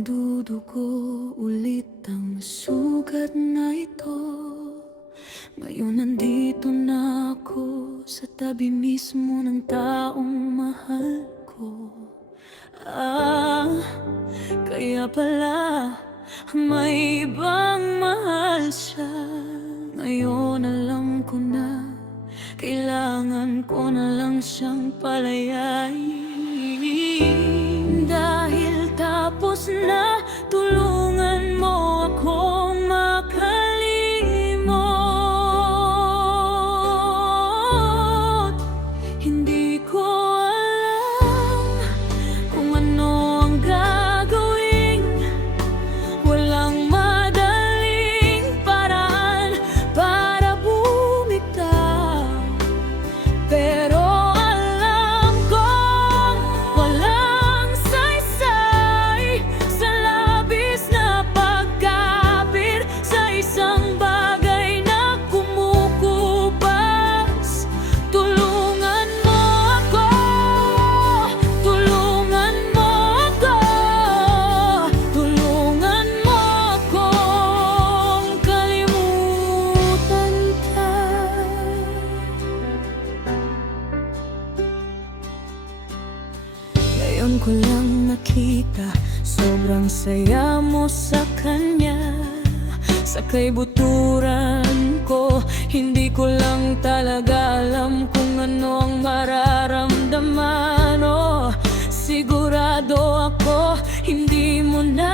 Dudugo ulit ang sugat na ito. Ngayon nandito na ako sa tabi mismo ng taong mahal ko. Kaya pala may ibang mahal siya. Ngayon alam ko na kailangan ko na lang siyang palayain. Dahil tapos na, tulungan mo akong makalimot. Hindi ko alam kung ano ang gagawin. Walang madaling paraan para bumitaw. Pero alam kong walang saysay sa labis na pagkapit sa isang bagay na kumukupas. Tulungan mo ako, tulungan mo ako, tulungan mo akong kalimutan ka. Ngayon ko lang nakita, sobrang saya mo sa kanya. Sa kaibuturan ko, hindi ko lang talaga alam kung ano ang mararamdaman. Sigurado ako, hindi mo na